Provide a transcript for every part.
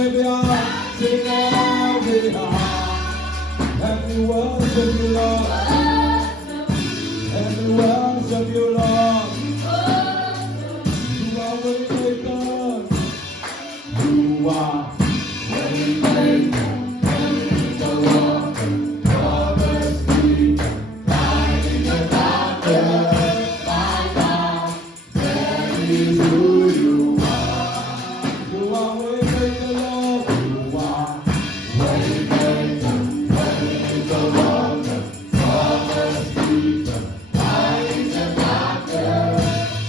every heart, sing every heart. And we worship you, Lord. And we worship you, Lord. You are waymaker. You are waymaker. The walker, promise keeper, light in the darkness. My God, that is who you are. You are waymaker, Lord. You are waymaker. The walker, promise keeper, light in the darkness.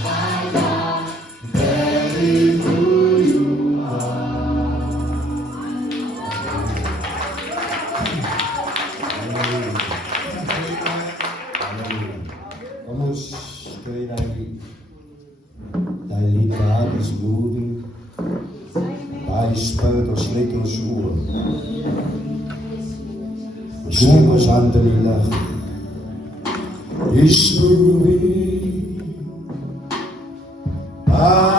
My God, that is who you are. Kom ons kry daai lied God is moving. Daai spirit ons net ons oor. Ons sing ons hande in die lug. He's moving by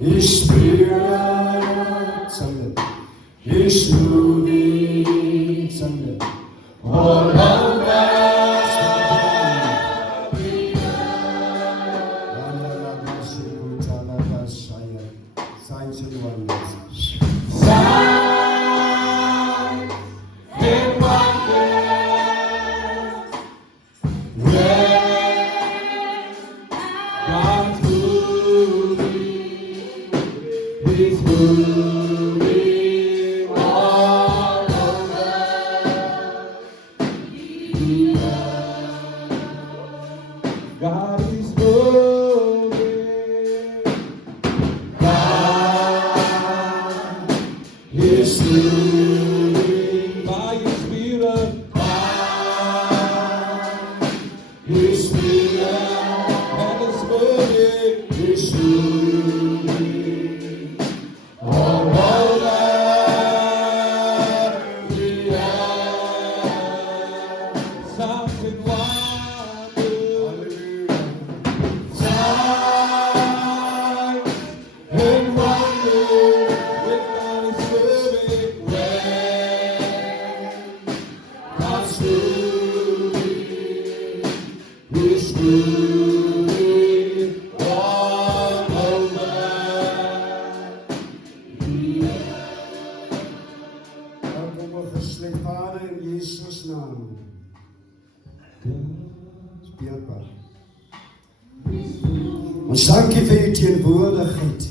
His Spirit. Sing it. He's moving. Sing it. All over the earth. Signs and wonders. Signs and wonders. When God's moving, He's moving all over the earth. God is moving. God is moving by His Spirit. By His Spirit, and His moving. His moving all over the earth. Signs and wonders. Signs and wonders. When God is moving, when God's moving, He's moving all over the earth. Dank u geslecht Vader in Jesus naam. Speelbaar. Ons dank U vir U teenwoordigheid.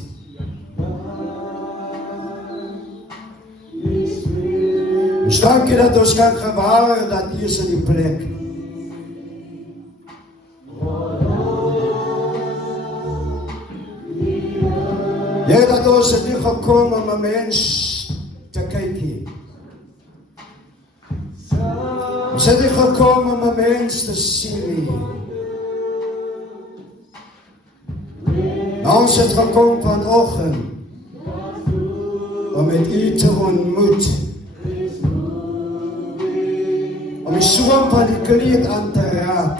Ons dank U dat ons kan gewaar dat U is in die plek. Heer, dat ons het nie gekom om 'n mens te kyk nie. Ons het nie gekom om 'n mens te sien nie. Maar ons het gekom vanoggend om met U te ontmoet. Om die soem van die kleed aan te raak.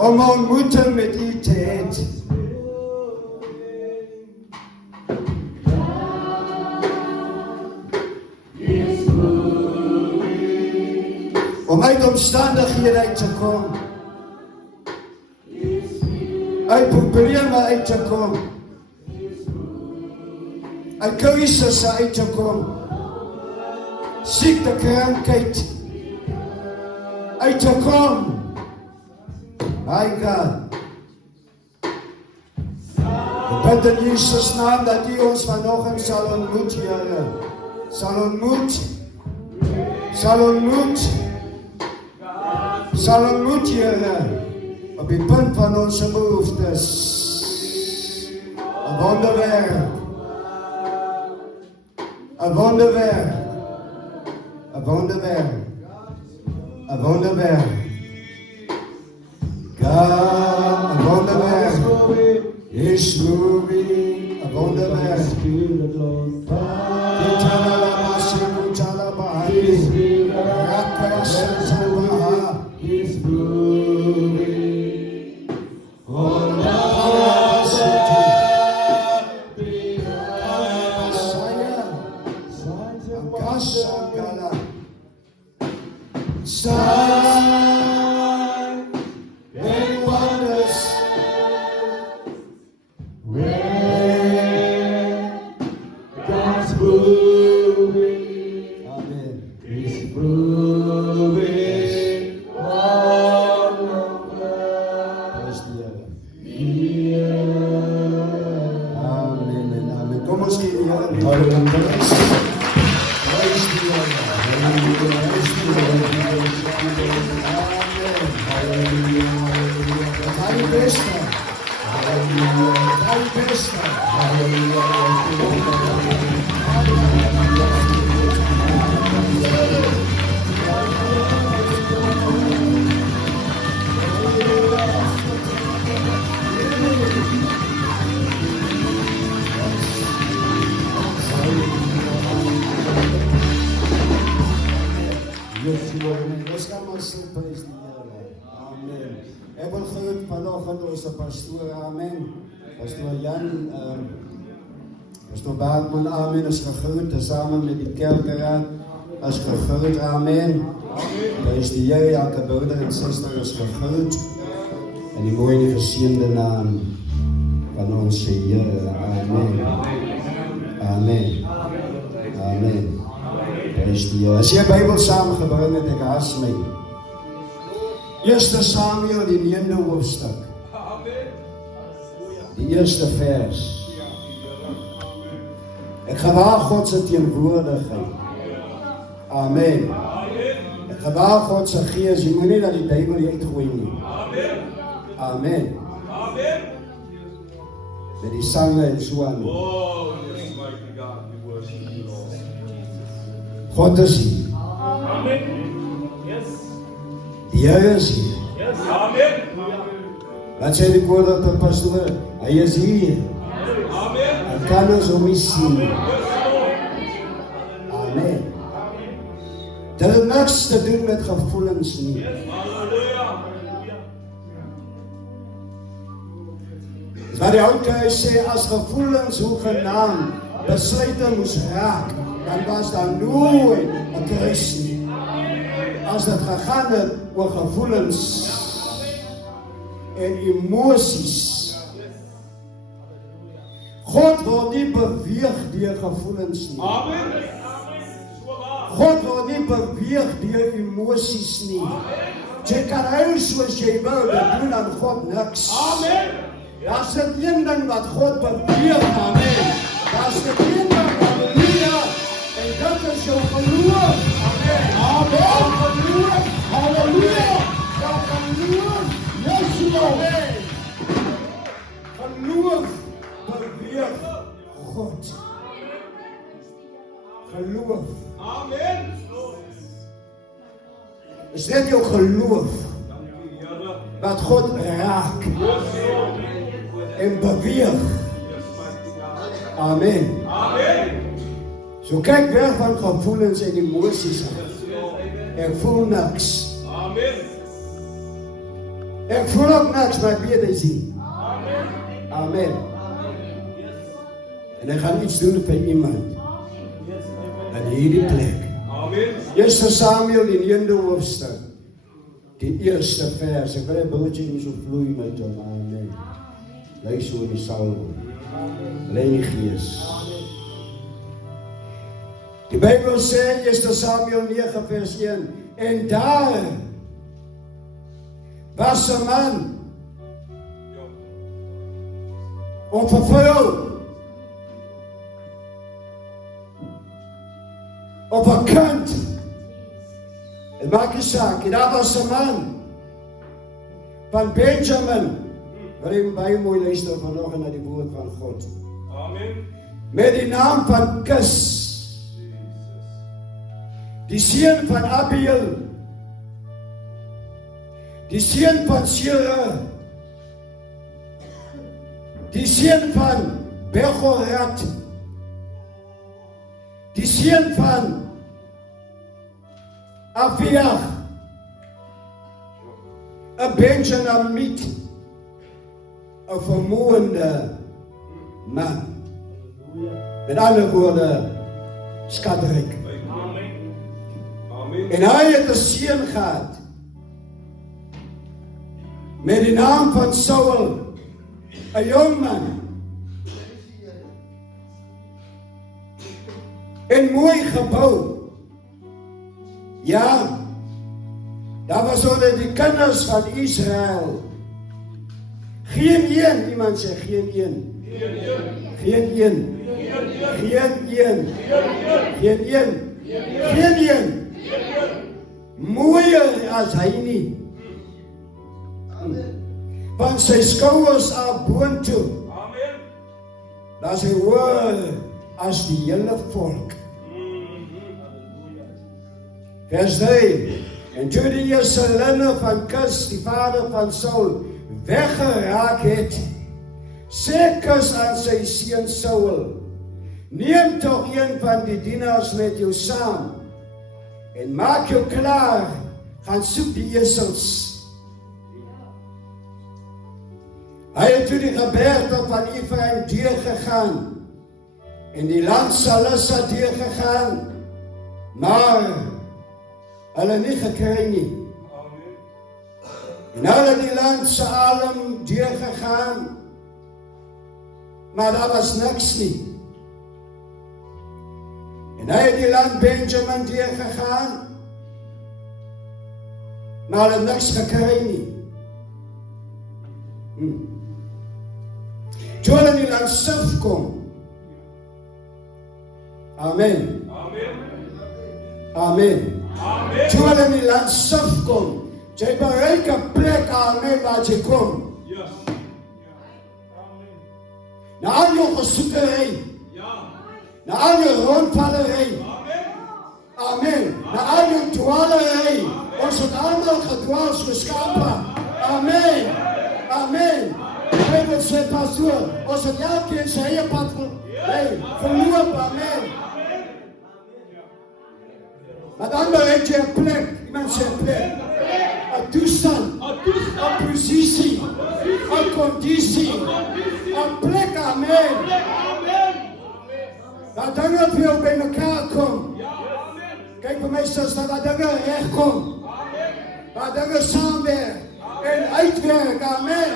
Om 'n ontmoeting met U te hê. Om uit omstandighede uit te kom. Uit probleme uit te kom. Uit keuses uit te kom. Ziekte, krankheid uit te kom. My God. Ik bid in Jesus naam dat U ons vanoggend sal ontmoet, Here. Sal ontmoet. Sal ontmoet. Sal ontmoet, Here. Op die punt van onze behoeftes. Een wonderwerk. Een wonderwerk. Een wonderwerk. Een wonderwerk. God, een wonderwerk. Is moving. Een wonderwerk. He's moving all over the city. Here. Amen en amen. Kom ons gee die Here die prys. Prys die Here. Halleluja. Prys die Here. Amen. Halleluja. Hy die beste. Halleluja. Hy die beste. Halleluja. Ons kan maar stil prys die Here. Amen. Ek wil groet vanoggend ons pastoor, amen. Pastoor Jan, Pastoor Baartman, amen, is gegroet, samen met die kerkraad, is gegroet, amen. Prys die Here, elke broeder en suster is gegroet. En die mooie en geseënde naam van ons Here, amen. Amen. Amen. Prys die Here. As jy Bybel saamgebring het, ek haas my. 1 Samuel, die 9de hoofstuk. Die eerste vers. Ek gewaar God se teenwoordigheid. Amen. Ek gewaar God se gees. Jy moet nie dat die Bybel jy uitgooi nie. Amen. Met die sange en so aan. God is hier. Die Here is hier. Wat sê die woord tot pastoor? Hy is hier. Hy kan ons om nie sien. Amen. Dit het niks te doen met gevoelens nie. Wat die oude sê, as gevoelens hoegenaamd besluite moes raak, dan was daar nooit 'n kruis nie. As dit gegaan het oor gevoelens en emosies. God word nie beweeg deur gevoelens nie. God word nie beweeg deur emosies nie. Jy kan hou soos jy wil, dit doen aan God niks. Daar's net een ding wat God beweeg, amen. Daar's net een ding, halleluja, en dit is jou geloof, amen. Amen, geloof, halleluja, jou geloof, Yeshua, amen. Geloof beweeg God. Geloof. Amen. Is net jou geloof wat God raak en beweeg. Amen. So kyk weg van gevoelens en emosies af. Ek voel niks. Ek voel ook niks, maar ek weet dit nie. Amen. En ek gaan iets doen vir iemand. In hierdie plek. 1 Samuel, die 9de hoofstuk. Die eerste vers. Ek wil een broodje nie so vloei met hom. Amen. Lyk so die salwe. Bly die gees. Die Bybel sê, 1 Samuel 9 vers 1, en daar was 'n man of 'n vrou of 'n kind. Het maak nie saak, en daar was 'n man van Benjamin. Wil jy baie mooi luister vanoggend na die woord van God. Amen. Met die naam van Kis, die seun van Abiel, die seun van Sera, die seun van Bechorat, die seun van Abiach, 'n Benjaminiet, 'n vermoënde man. Met ander woorde, skatryk. En hy het 'n seun gehad met die naam van Saul, 'n jong man. En mooi gebou. Ja, daar was onder die kinders van Israel Geen een, iemand sê geen een. Geen een. Geen een. Geen een. Geen een. Mooier as hy nie. Want sy skouers are boontoe. Dat sy hoor as die hele volk. Vers 3. En toe die Jerusalem van Kis, die vader van Saul, weggeraak het, sê Kis aan sy seun Saul, neem toch een van die dienaars met jou saam, en maak jou klaar, gaan soek die esels. Hy het toe die gebergte van Ephraim deurgegaan, en die land Salissa deurgegaan, maar hulle nie gekry nie. En hulle die land Salem deurgegaan, maar daar was niks nie. En hy het die land Benjamin deurgegaan, maar hulle niks gekry nie. Toe hulle in die land Sif kom. Amen. Amen. Toe hulle in die land Sif kom, jy bereik 'n plek, amen, waar jy kom. Na al jou gesoekery, na al jou rondvallery, amen, na al jou dwalery, ons het allemaal gedwaal soos skape, amen, amen. Hy wil sê, pastoor, ons het elkeen sy eie pad verloop, amen. Maar dan bereik jy 'n plek, iemand sê 'n plek, 'n toestand, 'n posisie, 'n kondisie, 'n plek, amen. Dat dinge vir jou by mekaar kom. Kyk vir my suster, dat dinge reg kom. Dat dinge saamwerk en uitwerk, amen.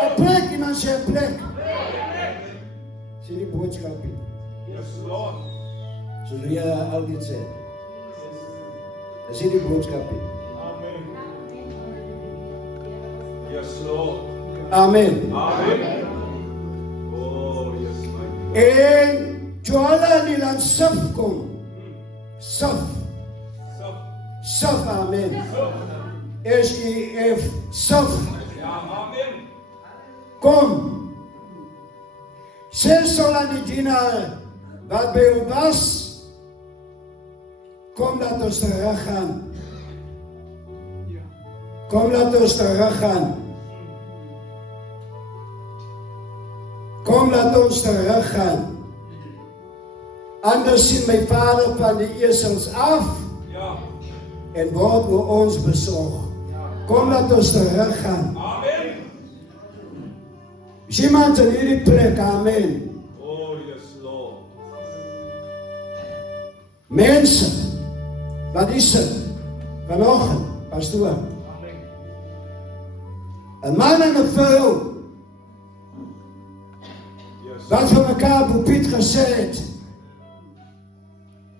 'n plek, iemand sê 'n plek. Sien die boodskap hier. So wie al dit sê. Sien die boodskap hier. Amen. En toe hulle in die land Sif kom. Sif, amen. S-I-F, Sif. Kom. Sê Saul aan die dienaar wat by jou was, kom dat ons teruggaan. Kom dat ons teruggaan. Kom dat ons teruggaan. Anders sien my vader van die esels af en word oor ons besorg. Kom dat ons teruggaan. Is iemand in hierdie plek, amen. Mense, wat is dit? Vanoggend, pastoor. 'n man en 'n vrou wat vir mekaar Piet gesê het.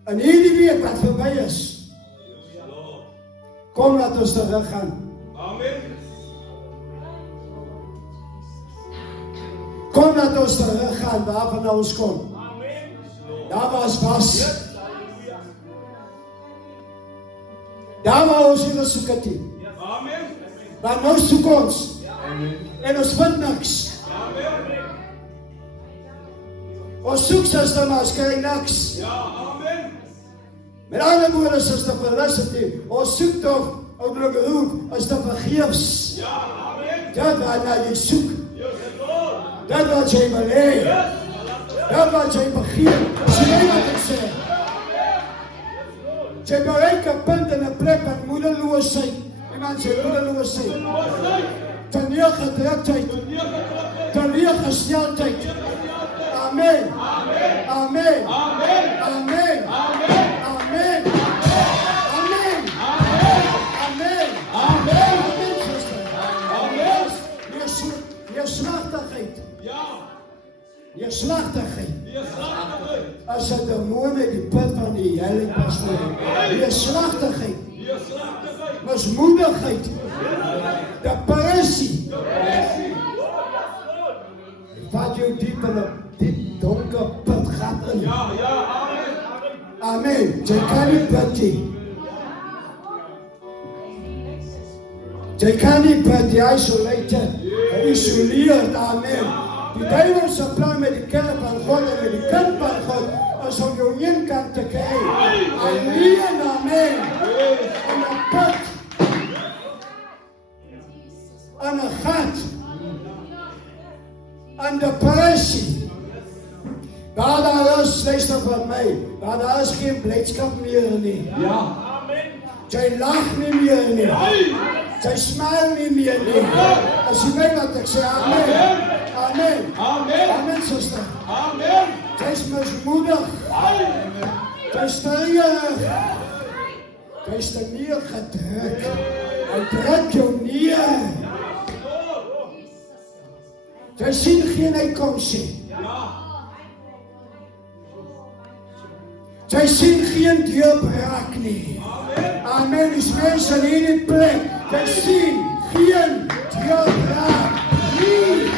En hierdie week wat verby is, kom laat ons teruggaan. Kom laat ons teruggaan waarvan ons kom. Daar was. Daar waar ons hier soek het. Maar nou soek ons. En ons vind niks. Ons soek sister, maar ons kry niks. Met ander woorde, sister Felicity, ons soek toch, ouderlijke roep, is te vergeefs. Dat waarna jy soek. Dat wat jy beleef. Dat wat jy begeer. Sien jy wat ek sê? Jy bereik 'n punt en 'n plek van moedeloosheid. Iemand sê moedeloosheid. Terneergedruktheid. Terneergesteldheid. Amen. Amen. Amen. Amen. Amen. Amen. Amen. Amen. Neerslachtigheid. Neerslachtigheid. As 'n demoon uit die put van die heilige pastoor. Neerslachtigheid. Mismoedigheid. Depressie. vat jou diep in 'n diep donker put gat in. Ja, amen. Amen. Jy kan nie bid nie. Jy kan nie bid, jy is isoleerd. Amen. Die duiwel se plan met die kerk van God en met die kind van God is om jou een kant te kry. Alleen, amen. En 'n put. En 'n gat. En depressie. Waar daar is, luister van my, waar daar is geen blydskap meer nie. Ja. Jy lag nie meer nie. Jy smile nie meer nie. As jy weet wat ek sê, amen. Amen. Amen. Amen, suster. Amen. Jy is mismoedig. Jy is treurig. Jy is te neergedruk. Hy druk jou neer. Jy sien geen uitkoms nie. Jy sien geen deurbraak nie. Amen. Dis mense in hierdie plek. Jy sien geen deurbraak nie.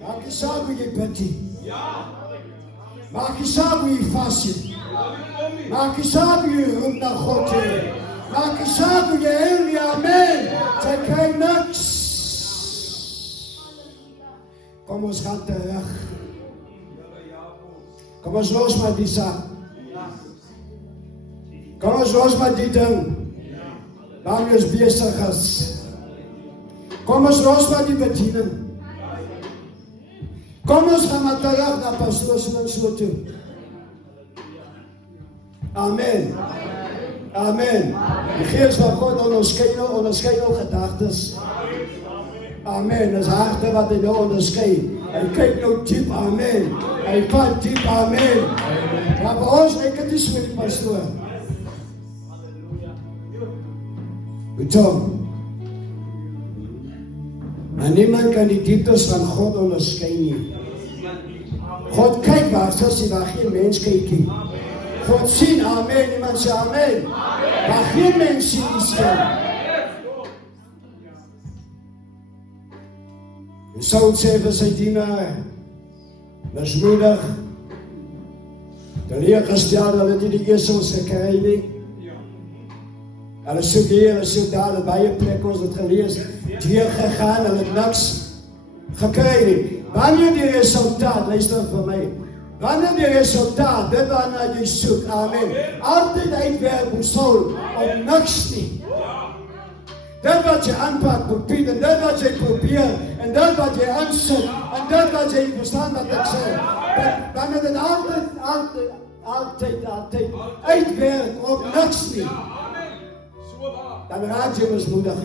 Maak nie saak hoe jy bid nie. Maak nie saak hoe jy vas nie. Maak nie saak hoe jy roep na God nie. Maak nie saak hoe jy huil nie. Amen. Jy kry niks. Kom ons gaan terug. Kom ons los maar die saak. Kom ons los maar die ding. Waarmee ons besig is. Kom ons los maar die bediening. Kom ons gaan maar terug na pastoor so toe. Amen. Amen. Die Gees van God onderskei nou gedagtes. Amen. Dis harte wat hy nou onderskei. Hy kyk nou diep, amen. Hy vat diep, amen. Maar vir ons lyk dit nie so nie, pastoor. Betom. Maar niemand kan die dieptes van God onderskei nie. God kyk waar geen mens kyk nie. God sien, amen. Niemand sê amen. Waar geen mens sien die stem. Saul sê vir sy dienaar, mismoedig, teleurgesteld, hulle het nie die esels gekry nie. Hulle soek hier, hulle soek daar, baie plek ons het gelees, deur gegaan, hulle het niks gekry nie. Wanneer die resultaat, luister vir my, wanneer die resultaat, dit waarna jy soek, amen, altyd uitwerk om Saul, om niks nie. Dit wat jy aanpak, Piet, en dit wat jy probeer, en dit wat jy aansit, en dit wat jy verstaan wat ek sê, dan het dit altyd uitwerk op niks nie. Dan raak jy mismoedig.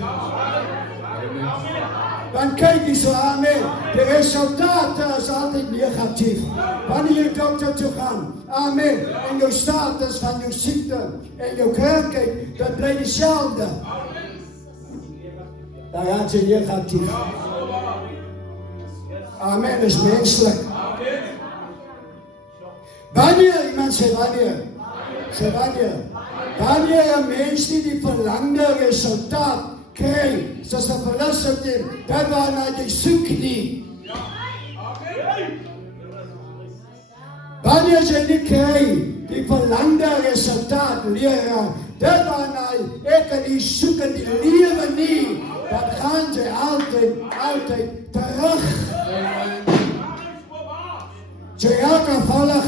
Dan kyk jy so, amen, die resultate is altyd negatief. Wanneer jy dokter toe gaan, amen, en jou status van jou siekte, en jou krankheid, dat bly dieselfde. Dan raak jy negatief. Amen, is menselijk. Wanneer, iemand sê wanneer? Sê wanneer? Wanneer een mens nie die verlangde resultaat kry, soos een verlossing, dat waarna jy soek nie. Wanneer jy nie kry, die verlangde resultaat, leraar, dat waarna ek en die soek in die lewe nie, dan gaan jy altyd terug. Jy raak afvallig.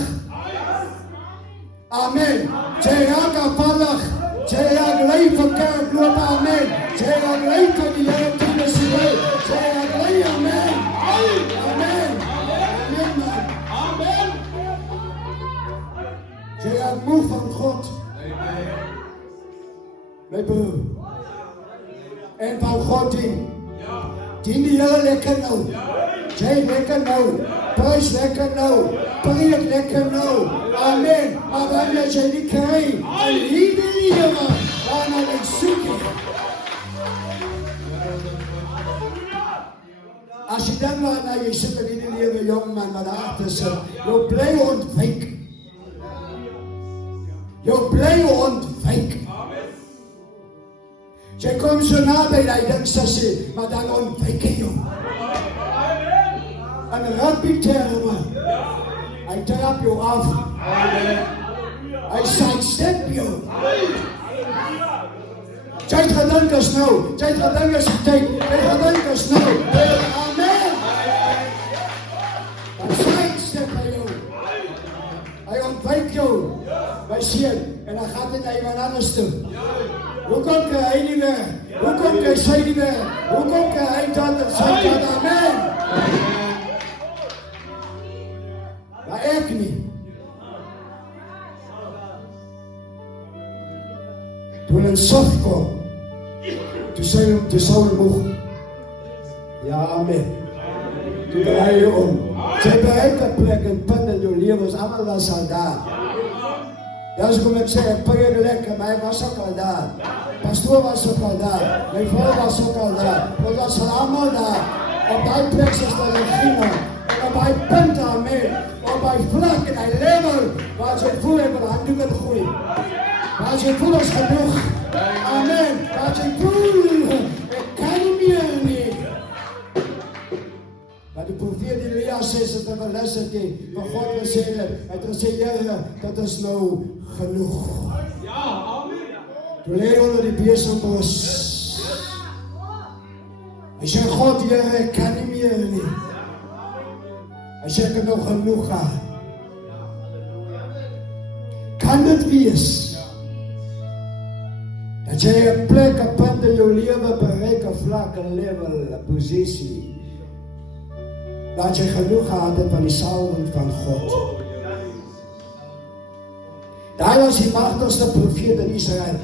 Amen. Jy raak afvallig. Jy raak lui vir kerkloop, amen. Jy raak lui vir die Here dienes hê. Jy raak lui, amen. Amen. Amen, man. Amen. Jy raak moe van God. My broer. En van God dien. Dien die Here lekker nou. Jy lekker nou. Prys lekker nou. Preek lekker nou. Amen. Maar wanneer jy nie kry, liefde die Here, waarna jy soek. As jy dan waarna jy soek in die lewe, jong man, wat agter sit, jou bly ontwyk. Jou bly ontwyk. Jy kom so naby dat jy dink sussie, maar dan ontwyk hy jou. En rugby terme, hy trap jou af. Hy sidestep jou. Jy het gedink is nou, jy het gedink is die tyd, jy het gedink is nou. Amen. Hy sidestep hy jou. Hy ontwyk jou, my seun, en hy gaan dit na iemand anders toe. Hoekom kry hy die weg? Hoekom kry sy die weg? Hoekom kry hy dat en sy dat? Amen. Maar ek nie. Toen een sof kwam, toen zou hij mogen. Ja, amen. Toen draai je om. Zij bereikt een plek, een punt in je leven, was allemaal was al daar. Dat is hoe ik zeg, ik preek lekker, maar hij was ook al daar. Pastoor was ook al daar. Mijn vrouw was ook al daar. We was allemaal daar. Op die plek is dat een gingen. En op die punt, amen. Op die vlak en die level, waar ze het voelen hebben, dan doe ik het goed. Waar ze het voelen is genoeg. Amen. Waar ze het voelen, ik kan niet meer nie. Maar de profeet Elia zei dat hij geluisterd heeft van God gezegd. Hij heeft gezegd, Heere, dat is nou genoeg. Ja, amen. Toen leed hij onder die bezelbos. Hij zei, God, Heere, ik kan niet meer nie. Hij zei, ik heb nog genoeg gehad. Kan dit wees? Dat jy 'n plek, 'n punt in jou lewe bereik, 'n vlak, 'n level, 'n posisie. Dat jy genoeg gehad het van die salwing van God. Daai was die magtigste profeet in Israel.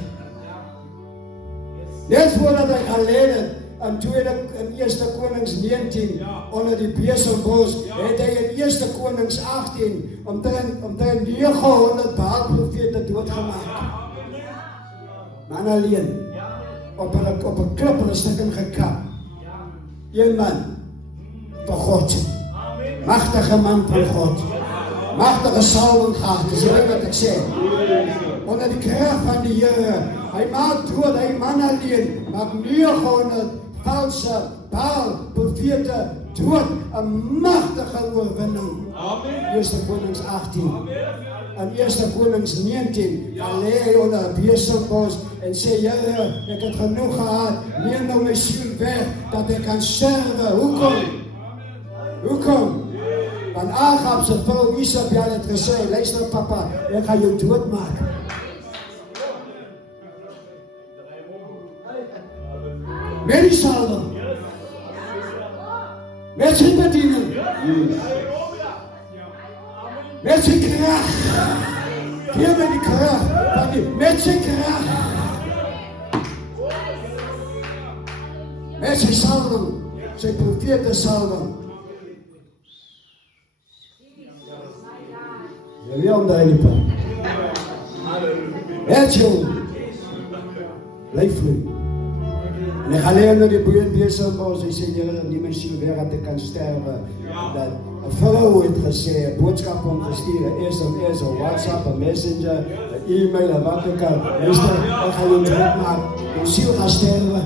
Net voordat hy geleden het, in 1 Konings 19, onder die bezelbos, het hy in 1 Konings 18, omtrent 900 Baal-profete doodgemaak. Man alleen, op een klip en een stuk ingekap. Een man, voor God. Machtige man voor God. Machtige salwing gehad, dis wat ek sê. Onder die kracht van die Here, hy maak dood, hy man alleen, maak 900 valse Baal-profete dood, 'n machtige oorwinning. 1 Konings 18. In 1 Konings 19, dan lê hy onder 'n bezelbos en sê, Here, ek het genoeg gehad, neem nou my siel weg, dat ek kan sterwe. Hoekom? Hoekom? Want Agab se vrou Isabel het gesê, luister papa, ek gaan jou doodmaak. Met die salwing. Met sy bediening. Met sy krag. Gee my die krag. Met sy krag. Met sy salwing. Sy profete salwing. Jy wil om die pad. Het jou. Blyf vloei. En hy gaan leer na die bezelbos, hy sê, Here, neem my siel weg dat ek kan sterwe. Dat 'n vrou het gesê, 'n boodskap om te stuur, 'n SMS, 'n WhatsApp, 'n Messenger, 'n e-mail, 'n wat ook al. Luister, ek gaan jou doodmaak, jou siel gaan sterwe.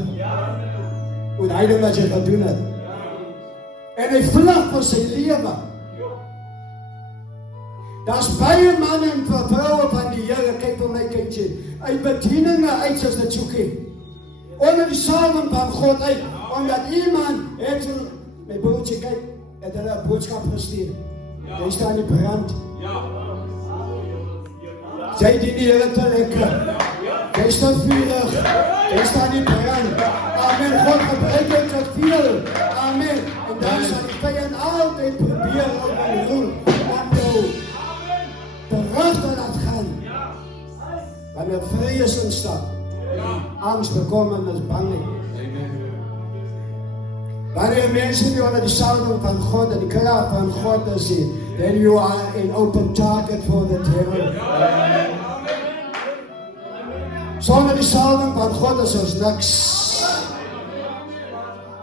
En hy doen wat jy gedoen het. En hy vlug vir sy lewe. Daar's baie manne en vroue van die Here, kyk vir my kindjie, uit bedieninge uit soos dit soekie. Onder die salwing van God uit, omdat iemand het so, my broertjie kyk, het hulle 'n boodskap gestuur. Jy staan in brand. Jy dien die Here te lekker. Jy staan vurig. Jy staan in brand. Amen. God gebruik jou tot veel. Amen. En dan sal die vyand altyd probeer om jou roel, om jou terug te laat gaan. Wanneer vrees ontstaan, angst, bekommernis, banging. Wanneer mensen die onder die salwing van God en die kracht van God zien, then you are an open target for the devil. Zonder die salwing van God is ons niks.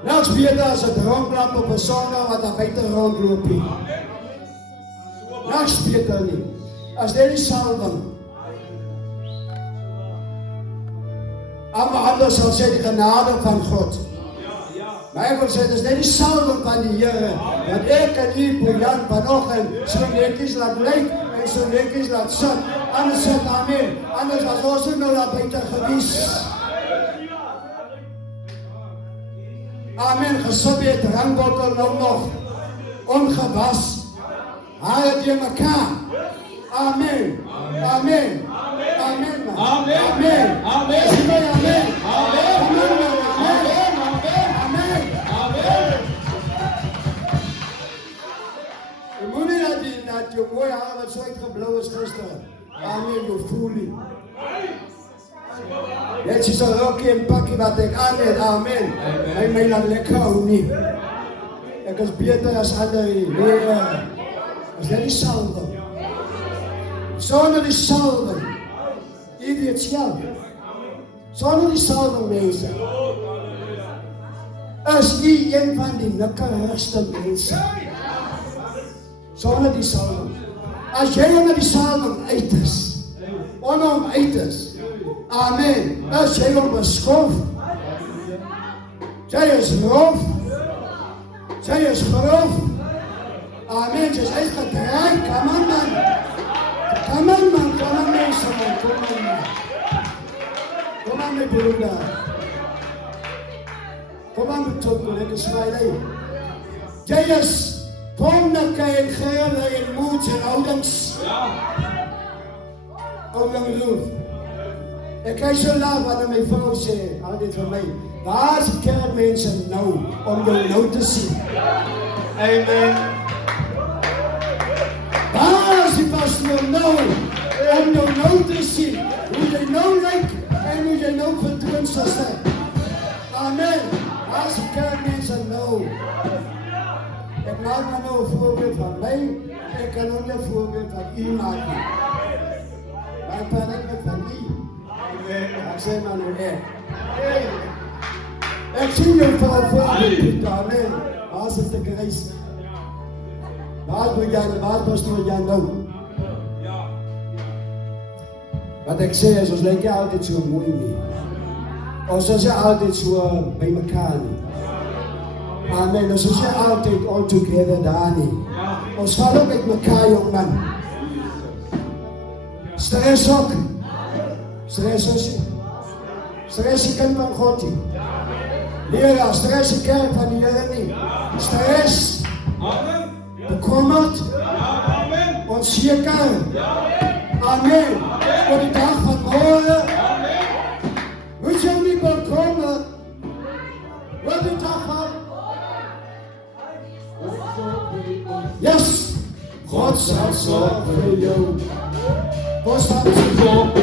Niks beter as 'n droomklap op 'n sondag wat daar buite rondloop. Niks beter nie. As dit die salwing. Allemaal ander sal sê die genade van God. Maar ek wil sê, dis net die salwing van die Here, wat ek en u, Jan, vanoggend so netjies laat lyk, en so netjies laat sit, anders sit, amen, anders as ons ook nou daar buiten gewies. Amen, gesit het, drankbottel nou nog, ongewas, hare teen mekaar. Amen, amen, amen, man. Amen. Amen, Amen. Sê my amen. Amen. Amen, man. Amen. Amen. Amen. Je moet niet dat je mooie haar wat zo uitgeblauw is gisteren. Amen, je voelt niet. Net is een rokje en pakje wat ik aan heb. Amen. Hij mij laat lekker ook niet. Ik is beter als anderen. Nee, als dat is salve. Zonder die salve. Ieder het zelf. Zonder die salve mensen. Is u een van die nikkerigste mensen. Zonder die salving. As jy onder die salving uit is, onder hom uit is, amen, as jy hom beskof, jy is roof, jy is grof, amen, jy is uitgedraai, come on man, come on man, come on mense man, come on man, kom aan my broeder, kom aan my tot, ek is vry, jy is wonderke en geheele en moed en houdings. Ouding Loof. Ek kijk so laag wat my vrou sê, altyd vir my, waar is die kerkmense nou, om jou nou te sien? Amen. Waar is die pastoor nou, om jou nou te sien? Hoe jy nou lyk, en hoe jy nou vertoon sal sê. Amen. Waar is die kerkmense nou? Ek maak maar nou een voorbeeld van mij, ek kan ook een voorbeeld van u maken. Maar ik praat niet van u. Ik zeg maar nou echt. Ik zie je vrouw voorbeeld, amen. Waar is het de kruis? Waar pastoor Jan nou? Wat ik zeg is, ons lijkt je altijd zo mooi nie. Ons is altijd zo bij elkaar nie. Amen, ons is altyd all together daar nie. Ons val ook met mekaar, jongman. Stress ook. Stress ons nie. Stress die kind van God nie. Leraar, stress die kerk van die Here nie. Stress. Bekommerd. Onzeker. Amen. Voor die dag van morgen. Moet jou nie bekommerd. Wat die dag van yes, God zal zorgen voor jou. God staat is een God. En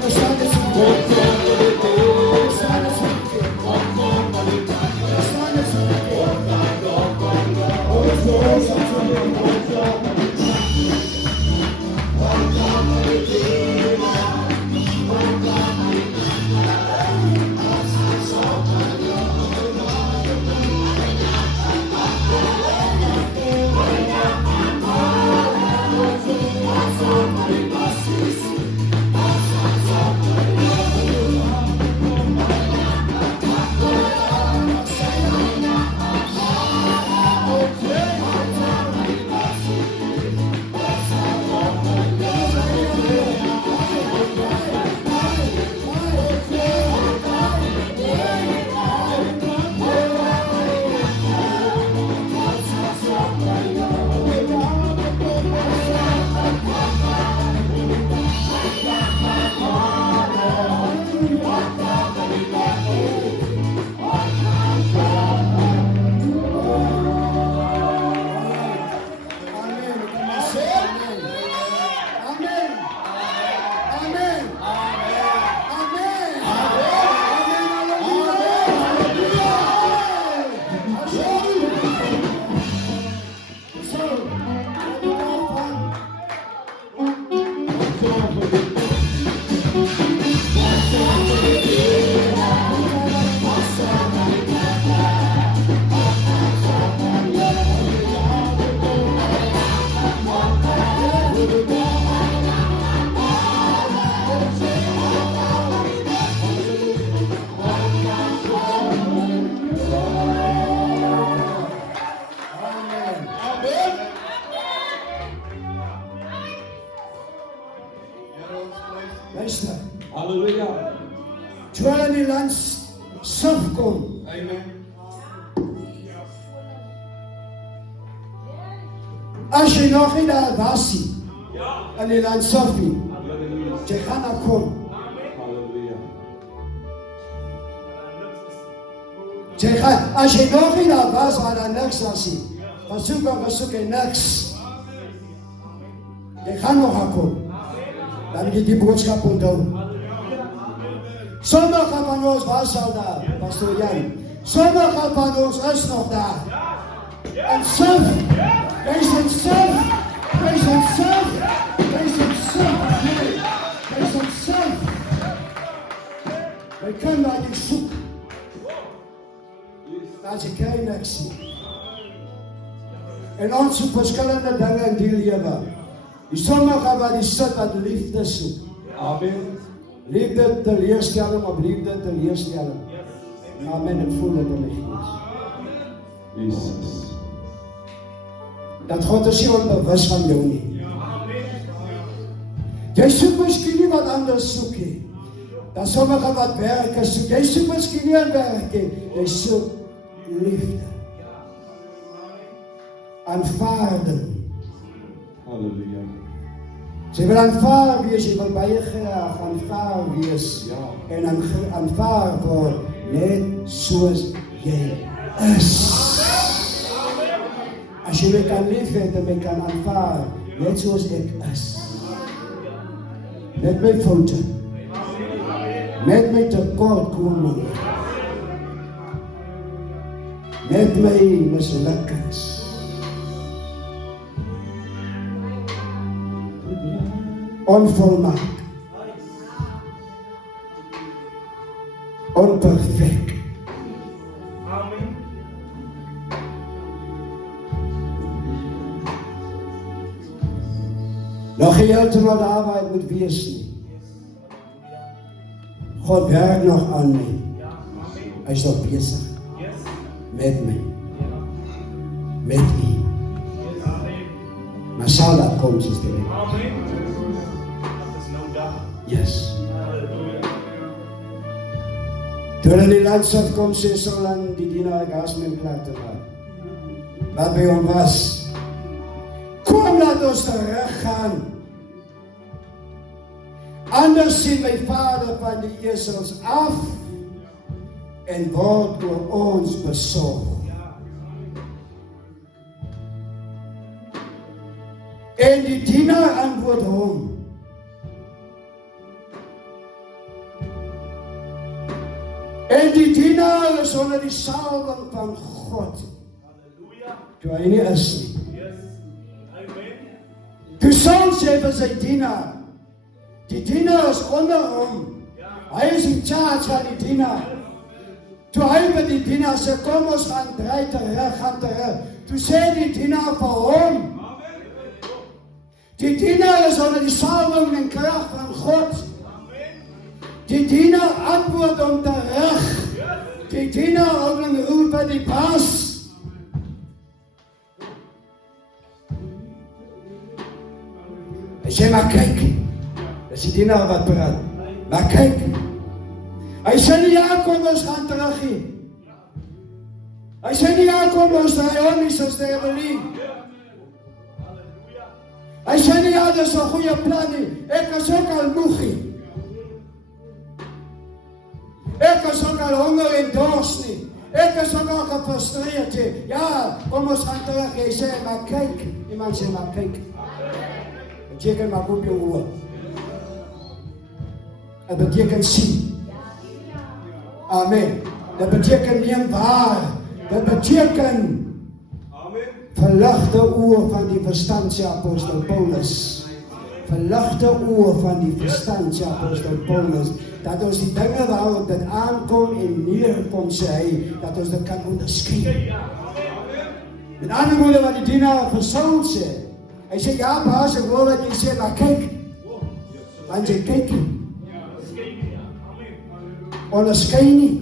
we staan is een God. We staan is een God. We staan is een God. We staan is As jy nog nie daar was nie, in die land Sofie, jy gaan daar kom. Halleluja. Jy gaan, as jy nog nie daar was waar daar niks was nie, besoek jy niks. Jy gaan nog gaan kom. Dan moet jy die boodskap onthou. Sommige van ons was al daar, Pastor Jan. Sommige van ons is nog daar. En surf, jy sê surf, jy sê surf, jy sê surf, jy sê surf. Jy kan waar jy soek. As jy kry niks nie. En ons soek verskillende dinge in die lewe. Die sommige wat die sit wat liefde soek. Amen. Liefde teleurstelling of liefde teleurstelling. Amen, ek voel dit in my gees. Jesus. Dat God is nie onbewus van jou nie. Jy soek miskien nie wat anders soek nie. Dat sommige wat werk soek. Jy soek miskien nie aan werk nie. Jy soek liefde. Aanvaarding. Halleluja. Jy wil aanvaar wees, jy wil baie graag aanvaar wees. Ja. En aanvaar word net soos jy is. As jy my kan lief hê en my kan aanvaar, net soos ek is. Met my foute. Met my tekortkominge. Met my mislukkings. Onvolmaak. Onperfect. Nog geen heeltemal daar waar het moet wees nie. God werk nog aan my. Hy is nog besig. Met my. Met u. Maar sal dat kom, soos die Heer. Yes. Toen in die landschap kom, sê solang die dienaar ek haas my klaar te maak. Wat by hom was. Kom, laat ons teruggaan. Anders sien my vader van die esels af en word oor ons besorg. En die dienaar antwoord hom. En die dienaar is onder die salwing van God. Toe hy nie is nie. Toe Saul sê vir sy dienaar, die dienaar is onder hom. Hy is in charge van die dienaar. Toe hy met die dienaar sê, kom ons gaan draai terug, gaan terug. Toe sê die dienaar vir hom, die dienaar is onder die salwing en krag van God. Die dienaar antwoord hom terug. Die dienaar roep by die baas. Hy sê, maar kyk. Dis die dienaar wat praat. Maar kyk. Hy sê nie, ja, kom ons gaan terug nie. Hy sê nie, ja, kom ons draai om nie, soos die Ebelie. Hy sê nie, ja, dis 'n goeie plan nie. Ek is ook al moeg nie. Ek is ook al honger en dors nie. Ek is ook al gefrustreerd nie. Ja, kom ons gaan terug. Hy sê, maar kyk. Iemand sê, maar kyk. Beteken maar op jou oor. Het beteken sien. Amen. Dat beteken neem waar. Dat beteken verligte oor van die verstand, sê apostel Paulus. Verligte oor van die verstand, sê apostel Paulus. Dat ons die dinge waarop dit aankom en neerkom, sê hy, dat ons dit kan onderskei. Met ander woorde wat die dienaar vir Saul sê. Hy sê, ja, baas, ek wil wat jy sê, maar kyk. Want jy kyk nie. Onderskei nie.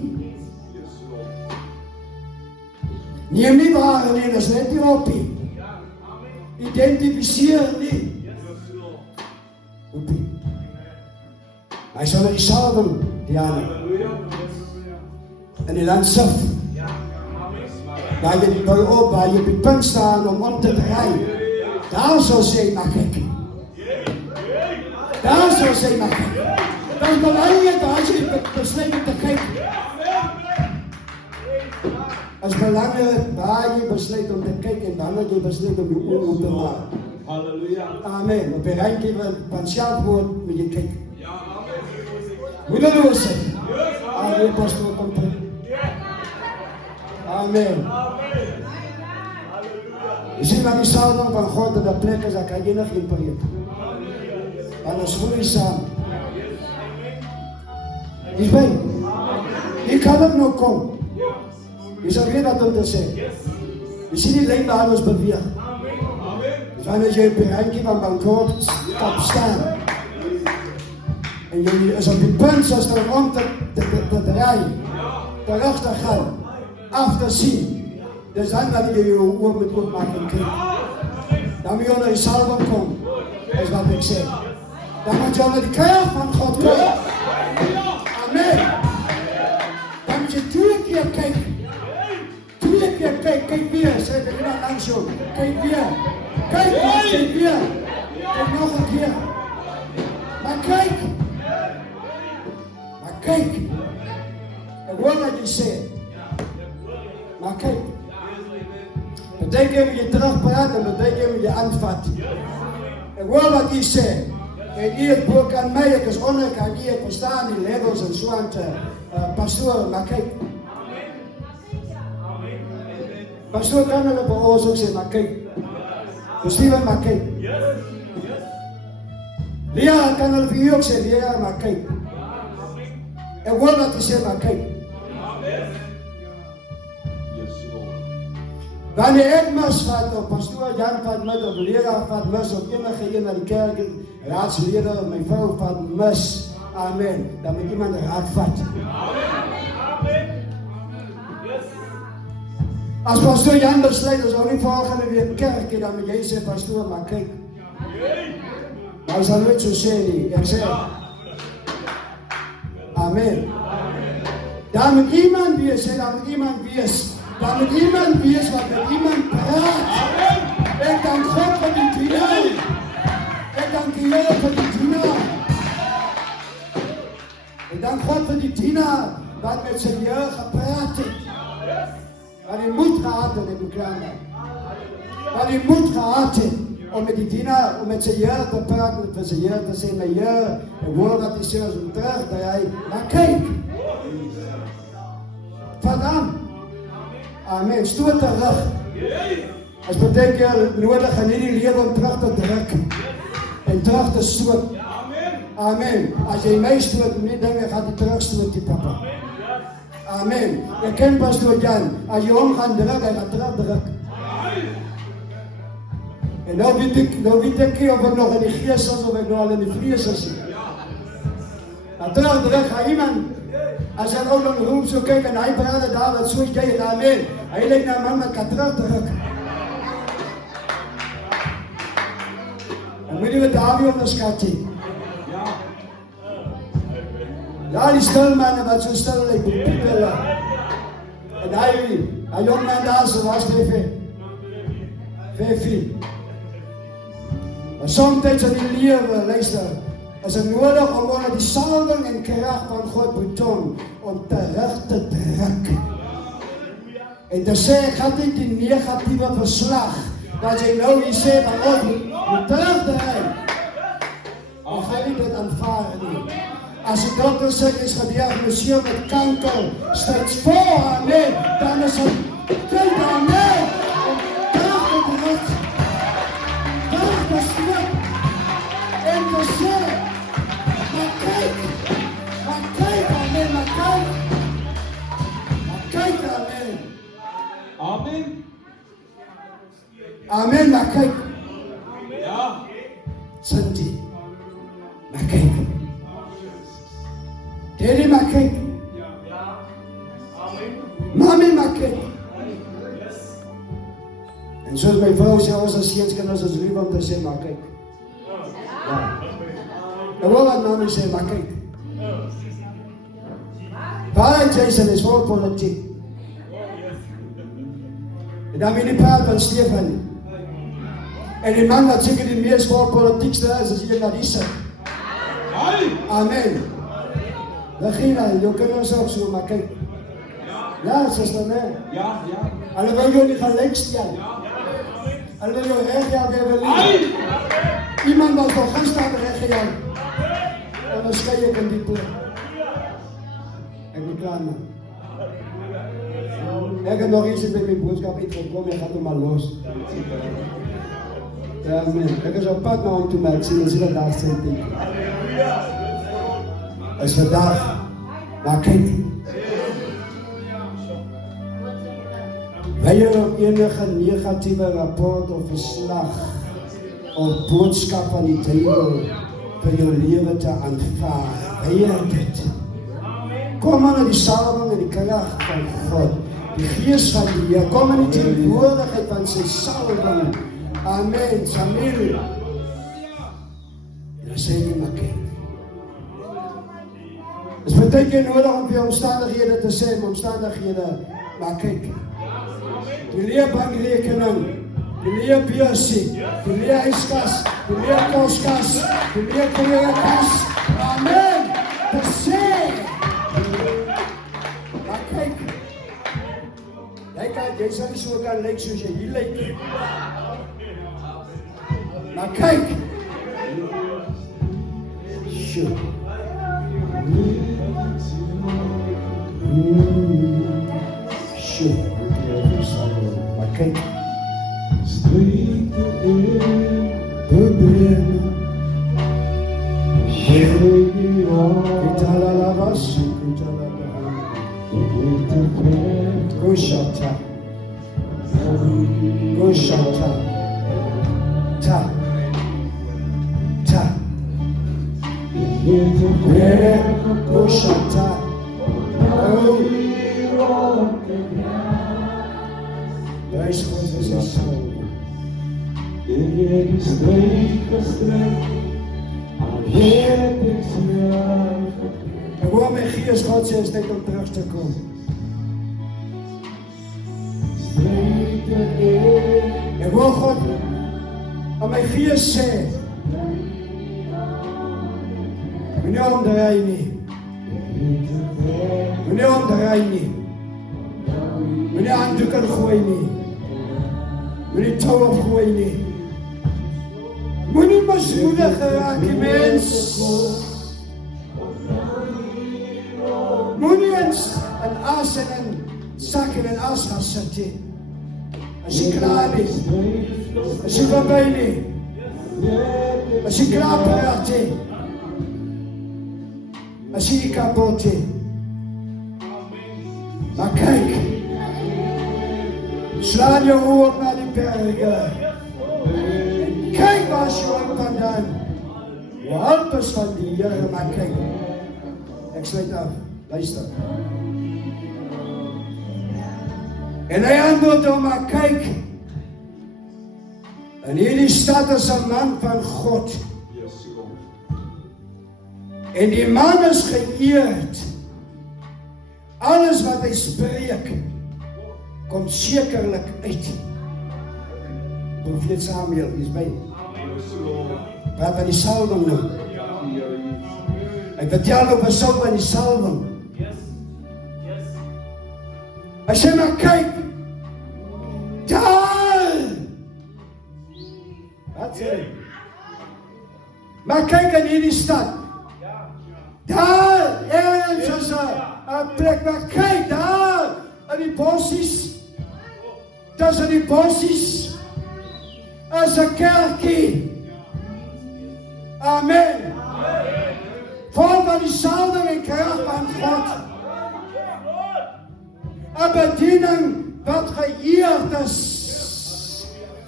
Neem nie waar nie, dis net nie op nie. Identifiseer nie. Oepie. Hy sal die salwing, Diana. In die land Sif. Waar jy die bui op, waar jy op die punt staan om te draai. Daar sal sê, maar kyk. Daar sal sê, maar kyk. Dan is belangrijk als je besluit om te kijken. Het is belangrijk waar je besluit om te kijken en dan je besluit om je ogen op te maken. Halleluja. Amen. Op een rijtje van zelfwoord moet je kijken. Hoe dat wil zeggen? Amen, pastoor, komt terug. Amen. Je ziet maar die salving van God en dat plek is, dat kan je nog niet brengen. Maar dat is goed samen. Is bij. Je kan ook nog komen. Je zou weer wat om te zeggen. Je ziet niet alleen maar alles bewegen. Dus wanneer je op een randje van bankrot staat staan. En je is op die punt zoals er om te draaien. Terug te gaan. Af te zien. Dus dan dat je je oor moet opmaken en kijken. Dan moet je onder je salving komen. Dat is wat ik zeg. Dan moet je onder de kracht van God komen. Amen. Dan moet je 2 keer kijken. 2 keer kijken. Kijk weer. Zeg ik nou langs zo. Kijk weer. Kijk maar. Kijk weer. Kijk nog een keer. Maar kijk. Maar kijk. Ik hoor wat je zegt. Maar kijk. Betekent je terugpraten, betekent je aanvat. Ik hoor wat je zegt. En hier boek aan mij, ik is onrecht aan hier verstaan in levels en zo aan te pastoren, maar kijk. Pastoor kan er op een oor zo zeggen, maar kijk. Steven, maar kijk. Leraar kan er voor u ook zeggen, leraar, maar kijk. Ik hoor wat je zegt, maar kijk. Wanneer ik mis gaat, of pastoor Jan gaat mis, of leraar gaat mis, of enige een naar de kerk, raadsleden, of mijn vrouw gaat mis, amen, dan moet iemand een raad vatten. Als pastoor Jan besluit, dan zou niet volgende weer kerken, dan moet jij zeggen, pastoor, maar kijk. Maar ik zal nooit zo zeggen, ik zeg, amen. Daar moet iemand weer zeggen, daar moet iemand weer. Dan moet iemand wees wat met iemand praat. Ik dank God voor die dienaar. Ik dank die Heer voor die dienaar. Ik dank God voor die dienaar wat met zijn jeugd gepraat heeft. Wat hij moed gehad heeft in Oekraïne. Wat hij moed gehad heeft om met die dienaar, om met zijn jeugd te praten. Met zijn jeugd te zeggen, mijn jeugd, een woord dat hij zelfs terugdraait. Maar kijk. Vandaan. Amen. Stoot terug. Als betekent nodig in die leven om terug te drukken. En terug te stoot. Amen. Als je mij stoot, niet denken gaat hij terugstoot, die papa. Amen. Je kent pastoor Jan. Als je om gaat drukken, hij gaat terugdrukken. En nou weet ik of ik nog in de geest zit of ik nog al in de vlees zit. Maar terugdrukken gaat iemand. Als hij ook nog een roem zo kijkt en hij praat daar, dat zo jij het amen. Hij lijkt naar man met katrapdruk. Dan moet je het daar weer onderschatten. Ja, die stilmannen wat zo stil lijkt, die piepelen. En hij jongman daar, zo was Vivi. Maar soms in die leven, luister. Is het nodig om onder die salving en kracht van God betoon om terug te drukken. En te zeggen, gaat niet die negatieve verslag. Dat je nou hier zegt van ons moet terugdraaien. Dan ga je dit aanvaarden niet. Als de dokter zegt is gediagnoseerd met kanker, steeds voor amen, dan is het punt amen. Om terug te drukken. Terug te drukken. En te zeggen. Maar kijk, amen, maar kijk. Maar kijk, amen. Amen. Amen, maar kijk. Ja. Santi, maar kijk. Daddy, maar kijk. Mami, maar kijk. En zoals mijn vrouw zei, als ze eens kan als ze lief om te zeggen, maar kijk. Ja. En wel wat mami zei, maar kijk. Vader Jason is voor politiek. En dan wil je praten van Stefan. En die man wat seker die mees politiekste is hier na die sit. Amen. Regina, jou kinders ook so, maar kyk. Ja, suster, nee. Ja. Hulle wil jou nie gelijk stel. Hulle wil jou reggejag weer. Iemand was nog gister reggejag. En dan skei ek in die poort. Ek moet klaar nou. Ek het nog iets by my boodskap uitgekom, ek gaan hom maar los. Ja, amen. Ek is op pad na hom toe, maar ek sien ons hele dag sy teken. Is vandag, maar kyk. Wanneer op enige negatieve rapport of verslag of boodskap van die duiwel vir jou lewe te aanvaar, wanneer dit. Kom maar na die salwing en die krag van God. Die gees van die Heer, kom in die teenwoordigheid van sy salwing. Amen, familie. En dan sê jy maar kyk. Het is baie keer nodig om vir omstandighede te sê, omstandighede, maar kyk. Die leer bankrekening, die leer beursie, die leer yskas, die leer koskas, die leer klerekas. Amen, te sê. Maar kyk. Jy sal nie so kan lyk soos jy hier lyk. Maar kyk. Sjoe. Sjoe. Maar kyk. Probleem. Italalabas. Goshata. Goshata. Ta. Ta. Goshata. Wees God vir sy salwing. Ek hoor my gees God sê, is tyd om terug te kom. Ek hoor God aan my gees sê, moenie omdraai nie. Moenie omdraai nie. Moenie handdoek gooi nie. Moenie touw opgooi nie. Moenie mismoedig geraak die mens. Moenie in as en in sak en in as gaan sit nie. As jy klaar nie. As jy verby nie. As jy klaar praat nie. As jy kapot nie. Maar kyk. Slaan jou oor na die berge. Kyk waar jy hulp vandaan. Jou hulp is van die Here, maar kyk. Ek sluit af. Luister. En hy antwoord hom, maar kyk. En hierdie stad is 'n man van God. En die man is geëerd. Alles wat hy spreek, kom sekerlik uit. Profeet Samuel is by. Praat van die salwing nou. Ek vertel op 'n salwing van die salwing. As jy maar kyk, daar! Wat sê jy? Maar kyk in hierdie stad. Daar, ergens is 'n plek, maar kyk daar, in die bossies. Tussen die bossies is 'n kerkie. Amen. Vol van die salwing en krag van God. 'n bediening wat geëerd is.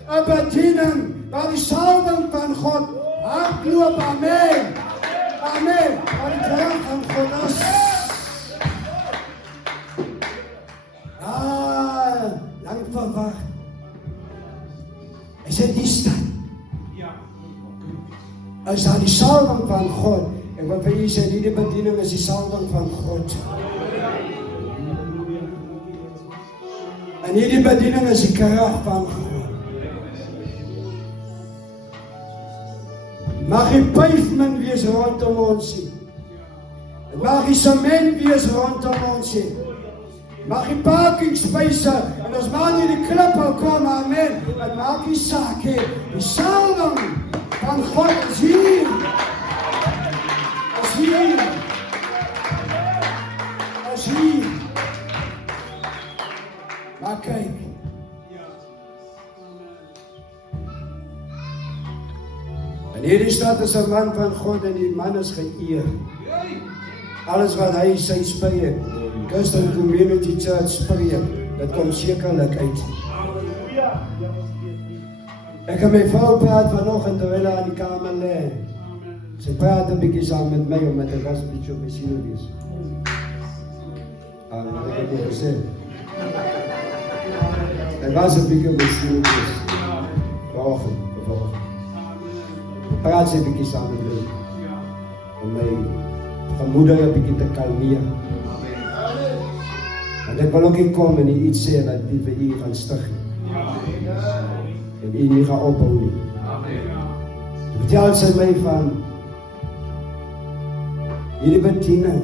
'n bediening waar die salwing van God hardloop. Amen. Amen. Waar die krag van God is. Lang verwag. Hy sê die stad. Is daar die salwing van God. En wat wil jy sê, die bediening is die salwing van God. En hierdie bediening is die krag van God. Mag die pavement wees rondom ons nie. Dit mag die sement wees rondom ons nie. Mag die parking space, en as maar nie die klippe kom, amen. Het maak die saak, he. Die salwing van God is hier. Is hier. Is hier. Maar kyk. En hierdie stad is 'n man van God en die man is geëer. Alles wat hy sy spreek, Christian Community Church spreek, dit kom sekerlik uit. Ek kan my vrou praat vanoggend terwyl hy aan die kamer lê. Sy praat 'n bietjie saam met my omdat ek was 'n bietjie op my siel wees. Ek het dit gesê. Ek was 'n bietjie op my siel wees. Vanoggend. Praat sy 'n bietjie saam met my. Om my gemoeder 'n bietjie te kalmeer. En ek wil ook nie kom en iets sê wat die vir u gaan stig nie. En u nie gaan ophou nie. Vertel sy my van hierdie bediening.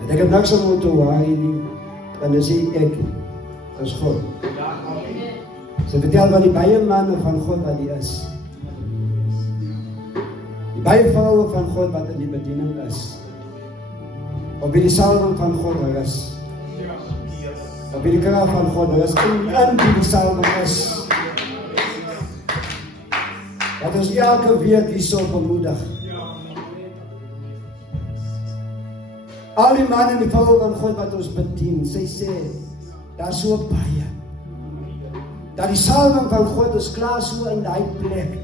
En ek het niks om te worry nie. Dan is ek, is God. Sy vertel van die baie manne van God wat die is. Die baie vroue van God wat in die bediening is. Op wie die salwing van God is. Op wie die krag van God is. En wie die salwing is. Dat ons elke week hier so bemoedig. Al die manne en die vroue van God wat ons bedien, sy sê, daar is so baie. Dat die salwing van God is klaar so in die plek.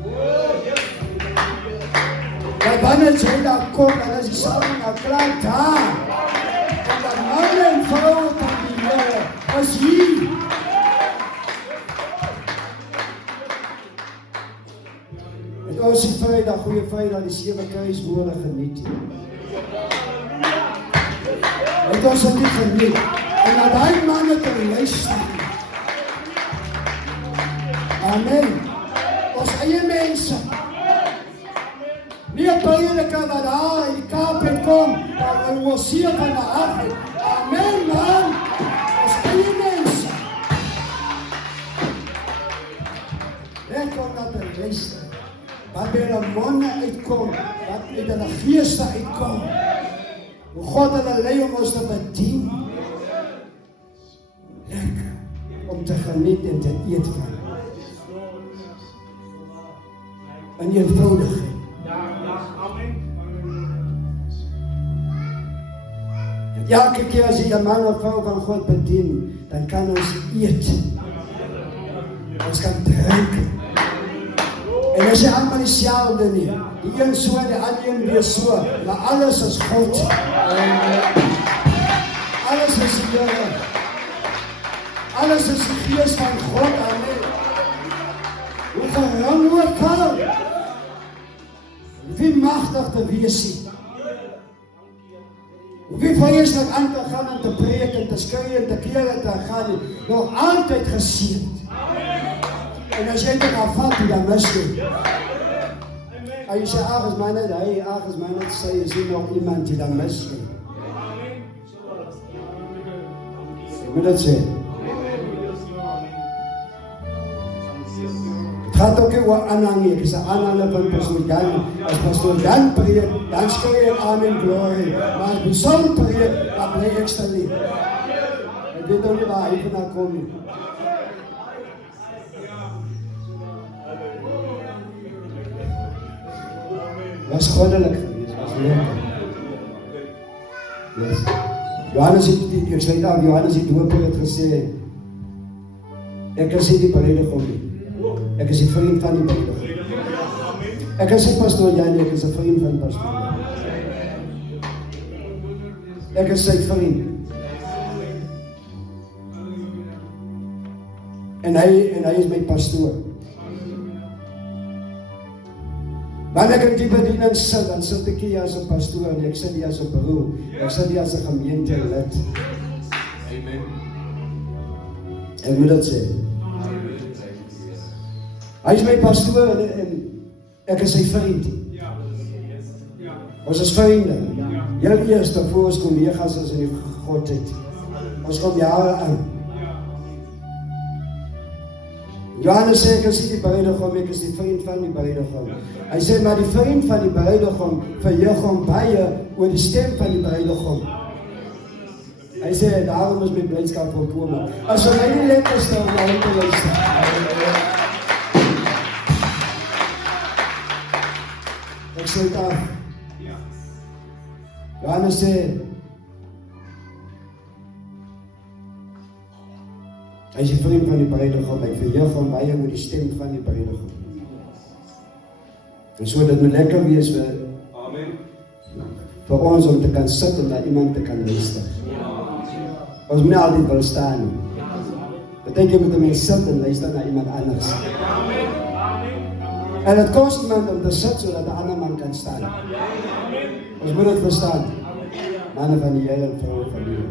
Dat wanneer jy daar kom, dan is die salwing daar klaar daar. En dat manne en vrouwen van die Here is hier. En ons die Vrydag, goeie Vrydag, die 7 kruiswoorde geniet. En ons het dit geniet. En dat die manne te luister. Amen. Ons eie mense. Nie 'n prediker wat daar in die Kaap het kom, dat hy wil sien van die hart. Amen, man. Ons eie mense. Net kom dat hy luister. Wat by hulle monde uitkom, wat uit hulle geeste uitkom. Hoe God hulle lei om ons te bedien. Lekker. Om te geniet en te eet van. En eenvoudigheid. En elke keer as jy 'n man of vrou van God bedien, dan kan ons eet. Ons kan drink. En as jy allemaal dieselfde nie, die een so, die ander een weer so, maar alles is God. Alles is die Here. Alles is die Gees van God. Amen. Hoe gerang ook kan. Wie magtig te wees nie. Wie vreeslik aan te gaan en te preek en te skree en te klere te gaan nie. Nog altyd geseend. En as jy dit afvat, dan mis jy. En jy sê, ag is my net hy, ag is my net sy, is hier nog iemand die dan mis jy. Ek moet dit sê. Het gaat ook oor aanhang, ek is 'n aanhanger van Pastoor Jan. As Pastoor Jan preek, dan skree ek amen glory. Maar as Pastoor preek, dan bly ek stil nie. Ek weet ook nie waar hy vandaan kom nie. Was goddelik geweest, was lekker. Yes. Johannes het, ek sê daar, Johannes die doper het gesê, ek is nie die bruidegom nie. Ek is die vriend van die bruidegom. Ek is nie Pastoor Jan, ek is 'n vriend van Pastoor Jan. Ek is sy vriend. En hy is my pastoor. Wanneer ek in die bediening sit, dan sit ek hier as 'n pastoor en ek sit hier as 'n broer. Ek sit hier as 'n gemeentelid. Amen. Ek moet dit sê. Hy is my pastoor en ek is sy vriend. Ons is vriende. Heel eerste voor ons collega's is in die godheid. Ons kom jare aan. Johannes sê, ek is nie die bruidegom, ek is die vriend van die bruidegom. Hy sê, maar die vriend van die bruidegom verheug hom baie oor die stem van die bruidegom. Hy sê, daarom is my blydskap volkome. As hy my nie lekker stel, dan hy te luister. Ek sluit af. Johannes sê, hy is die vriend van die bruidegom, ek verheug hom baie oor die stem van die bruidegom. En so dat my lekker wees vir ons om te kan sit en na iemand te kan luister. Ons moet nie altyd wil staan nie. Beteken moet mense sit en luister na iemand anders. En het kost iemand om te sit sodat 'n ander man kan staan. Ons moet dit verstaan. Manne van die Here en vroue van die Here.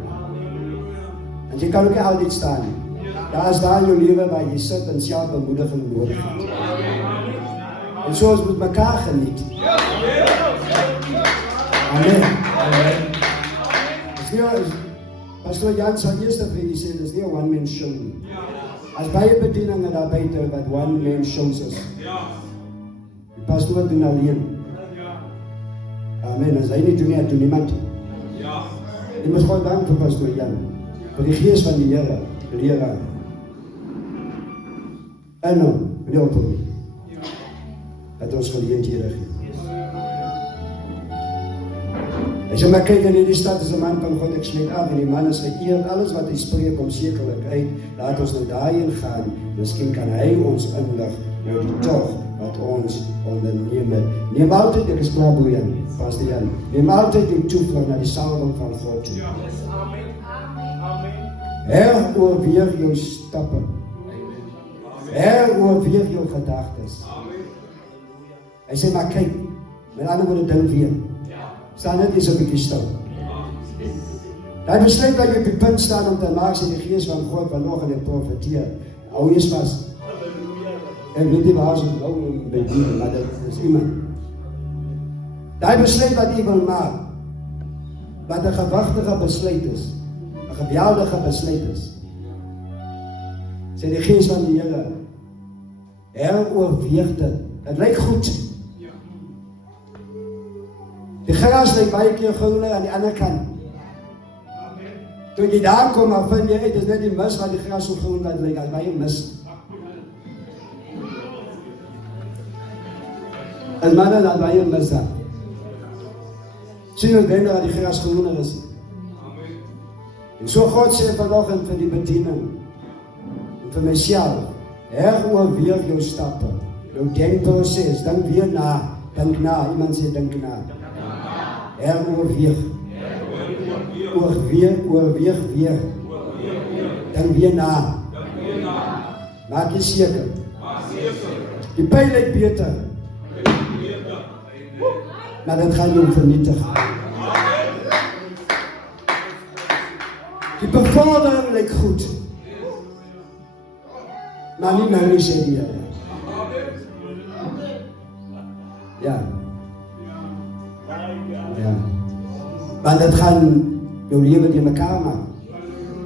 En jy kan ook nie altyd staan nie. Daar is daar in jou lewe waar jy sit en selfbemoediging nodig het. En so ons moet mekaar geniet. Amen. Pastor Jan sal eerste vir die sê, dit is nie 'n one-man show nie. As baie bedieninge daar buite wat one-man shows is. Die pastoor doen alleen. Amen. As hy nie doen nie, doen niemand. Jy moet gewoon dank vir Pastor Jan. Vir die gees van die Here, die leraar. En nou, meneer Otto, het ons geleenthede gegee. Hy sê, maar kyk, in die stad is 'n man van God, ek sluit af, en die man is geëerd, alles wat hy spreek, kom sekerlik uit, laat ons nou daarheen gaan, miskien kan hy ons inlig oor die tog wat ons onderneem het. Neem altyd, ek is klaar Bojan, Pastor Jan, neem altyd die toevlug na die salwing van God toe. Heroorweeg jou stappe. Heroorweeg jou gedagtes. Hy sê, maar kyk, met ander woorde dink weer. Staan net eens 'n bietjie stil. Hy besluit dat jy op die punt staan om te maak sy die gees van God vanoggend en profeteer. Hou eens vas. Ek weet nie waar ons nou by die, maar dit is iemand. Hy besluit wat hy wil maak. Wat 'n gewigtige besluit is. 'n geweldige besluit is. Sê die gees van die Here. Heroorweeg dit. Dit lyk goed. Die gras lyk baie keer groener aan die ander kant. Toe jy daar kom, dan vind jy uit, dit is net die mis wat die gras so groen laat lyk, as baie mis. As manne laat baie mis daar. Sien ons denken dat die gras groener is. En so God sê vanoggend vir die bediening, en vir myself, heroorweeg jou stappe, jou denkproses, dink weer na, dink na, iemand sê dink na. Heroorweeg. Oorweeg weer. Dink weer na. Maak jy seker. Die pyn lyk beter. Maar dit gaan jou vernietig. Die bevordering lyk goed. Maar nie nou nie sê die Here. Ja. Ja. Want dit gaan jou lewe in mekaar maak.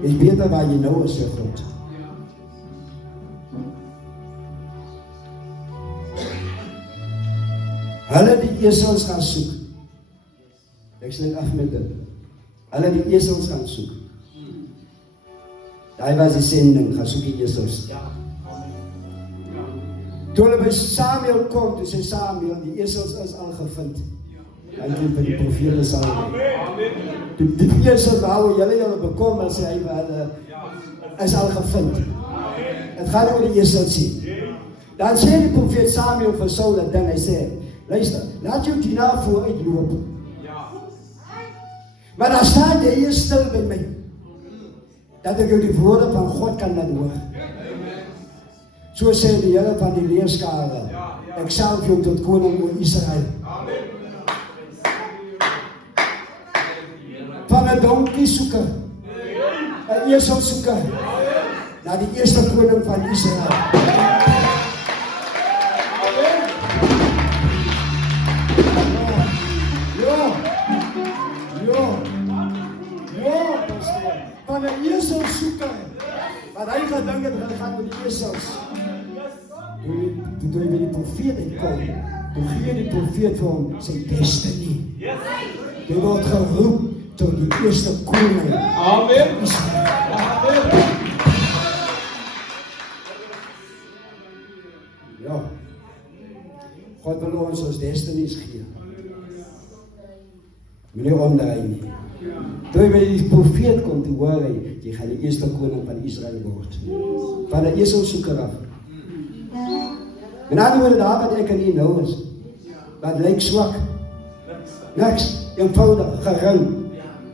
Jy weet waar jy nou is, sê God. Hulle die esels gaan soek. Ek sluit af met dit. Hulle die esels gaan soek. Daai was die sending, gaan soek die esels. Toe hulle by Samuel kom, toe sê Samuel, die esels is al gevind. En toen by die profete Samuel. Die esels waar julle bekom, en sê hy, is al gevind. Het gaat oor die esels sien. Dan sê die profeet Samuel vir Saul dat ding, hy sê, luister, laat jou dienaar vooruit loop. Maar dan staan jy hier stil by my, dat ek jou die woorde van God kan laat hoor. So sê die Here van die leerskare, ek salf jou tot koning oor Israel. Van 'n donkie soeker, 'n esel soeker, na die eerste koning van Israel. van 'n eselsoeker. Want hy gedink het hulle gaan met die esels. Toe hy by die profeet uitkom, toe gee die profeet vir hom sy destiny. Hy word geroep tot die eerste koning. Amen. Israel. Ja. God wil ons destinies gee. Moenie omdraai nie. Toe hy by die profeet kom, toe hoor hy, jy gaan die eerste koning van Israel word. Van 'n eselsoeker af. En ander woorde, daar wat ek en jy nou is, wat lyk swak, niks, eenvoudig, gering.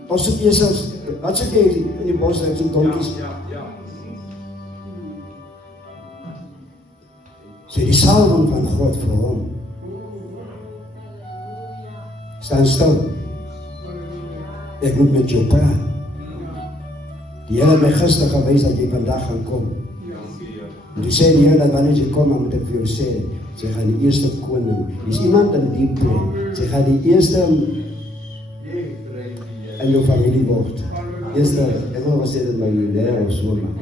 Ons soek esels, wat soek jy in die bos, ek soek donkies. Sê die salwing van God vir hom. Staan stil. Ek moet met jou praat. Die Here het my gister gewys dat jy vandag gaan kom. En toe sê die Here dat wanneer jy kom, dan moet ek vir jou sê, sy gaan die eerste koning. Is iemand in die plek? Sy gaan die eerste in jou familie word. Eerste, ek wil maar sê dat my leraar of so, man.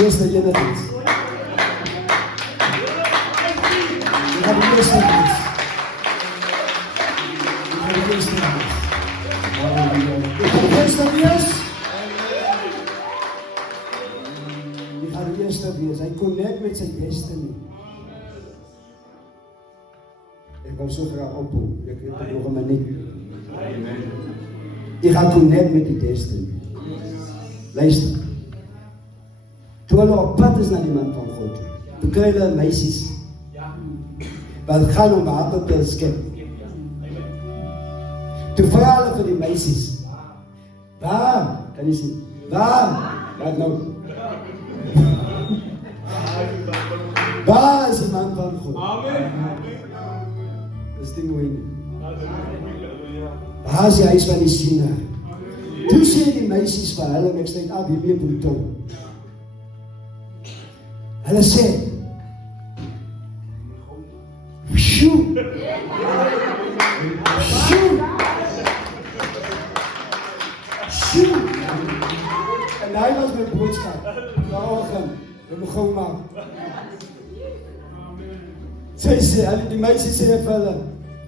Eerste ene iets. Jy gaan die eerste iets. Jy gaan die eerste iets. Jy gaan die eerste wees. Jy gaan die eerste wees. Hy connect met sy destiny. Ek wil so graag ophou. Ek het nog 'n minuut. Jy gaan connect met die destiny. Luister. Toe hulle op pad is na die man van God, toe kry hulle meisies. Wat gaan om water te skep. Toe vra hulle vir die meisies. Waar? Kan jy sien? Waar? Wat nou? Waar is die man van God? Amen. Dis die mooi. Waar is die huis van die siener? Toe sê die meisies vir hulle, ek sluit af hiermee Bouton. Hulle sê, Sjoe! Sjoe! Sjoe! En hy was my boodskap. Vanoggend, we moet gou maak. Sy sê, die meisie sê vir hulle,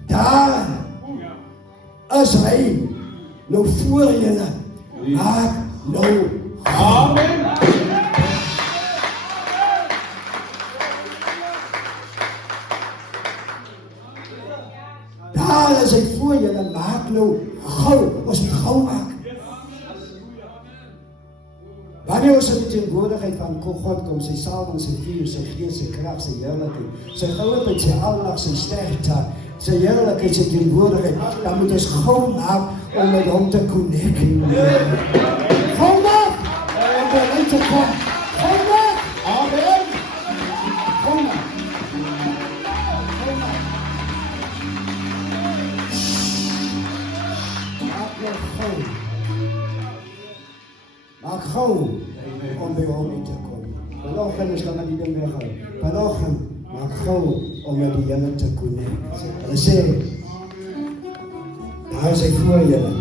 daar is hy, nou voor julle, maak nou. Amen. Daar is hy voor julle, maak nou gou, ons moet gou maak. Wanneer ons in die teenwoordigheid van God kom, sy salwing, sy vuur, sy gees, sy krag, sy heerlikheid, sy grootheid, sy almag, sy sterkte, sy heerlikheid, sy teenwoordigheid, dan moet ons gou maak om met hom te connect. Gou maak! Om by hom te kom. Gou maak! Amen! Gou maak! Gou maak! Maak nou gou. Maak gou om by hom te kom. Vanoggend is dan die ding weghou. Vanoggend maak gou om met die Here te connect. Hulle sê, daar is hy voor julle.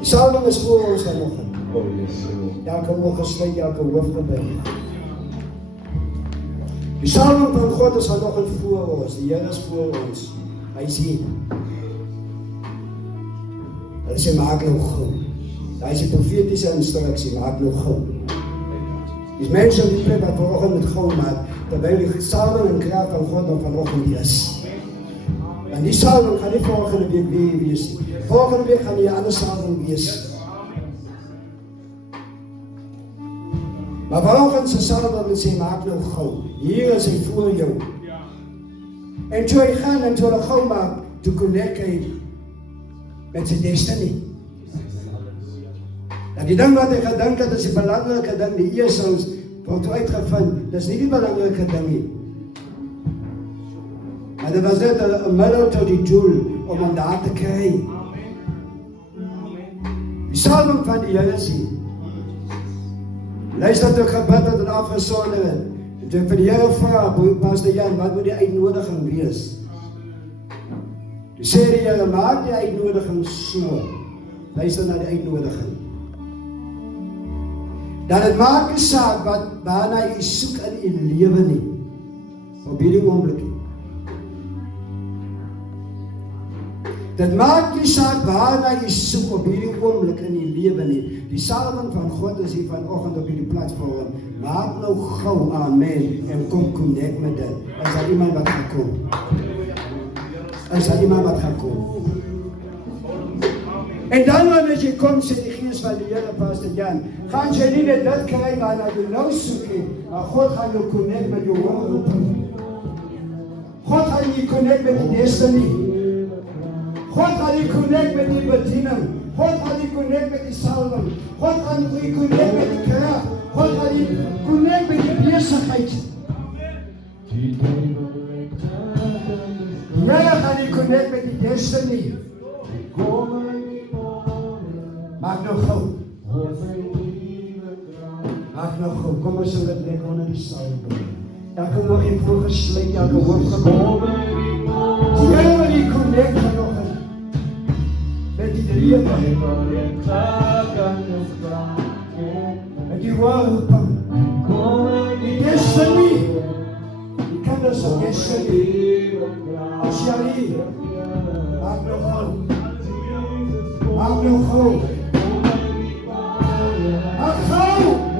Die salwing is voor ons vanoggend. Oh, yes, Elke oog gesluit, elke hoof gebuig. Die salwing van God is vanoggend voor ons. Die Here is voor ons. Hy sê, hulle sê, maak nou gou. Daar is die profetiese instruksie, maak nou gou. Die mense in die plek wat vanoggend met gou maak, terwyl die salwing en krag van God nog vanoggend is. En die salwing gaan nie volgende week weer wees. Volgende week gaan die ander salwing wees. Maar vanoggend se salwing wil sê, maak nou gou. Hier is hy voor jou. En toe hy gaan en toe hy gou maak, toe connect hy met sy destiny. En die ding wat hy gedink het, is die belangrike ding, die esels word uitgevind, dis nie die belangrike ding nie. Maar dit was net 'n middel tot die doel, om hom daar te kry. Die salwing van die Here sê, luister toe ek gebid het en afgesonder het, en toe ek vir die Here vra, Pastor Jan, wat moet die uitnodiging wees? Toe sê die Here, maak die uitnodiging so, luister na die uitnodiging. Dat het maak nie saak waarna jy soek in die lewe nie, op hierdie oomblik nie. Dit maak nie saak waarna jy soek op hierdie oomblik in die lewe nie. Die salwing van God is hier vanoggend op hierdie platform. Maak nou gou amen en kom connect met dit. Is daar iemand wat gaan kom? Is daar iemand wat gaan kom? En dan wanneer jy kom, sê die gees van die Here, Pastor Jan, gaan jy nie net dit kry waarna jy nou soek nie, maar God gaan jou connect met jou roeping. God gaan jy connect met die destiny. God gaan jy connect met die bediening. God gaan jy connect met die salwing. God gaan jy connect met die krag. God gaan jy connect met die besigheid. Ja, gaan jy connect met die destiny. Maak nou gou. Maak nou gou. Kom ons sing dit lekker onder die salwing. Elke nog in vroeger sluit, elke hoofd gekom. Die Here wil jy connect vanoggend. Met die lewe. Met die roeping. Die destiny. Die kinders van destiny. As jy hier. Maak nou gou. Maak nou gou. Maak gou.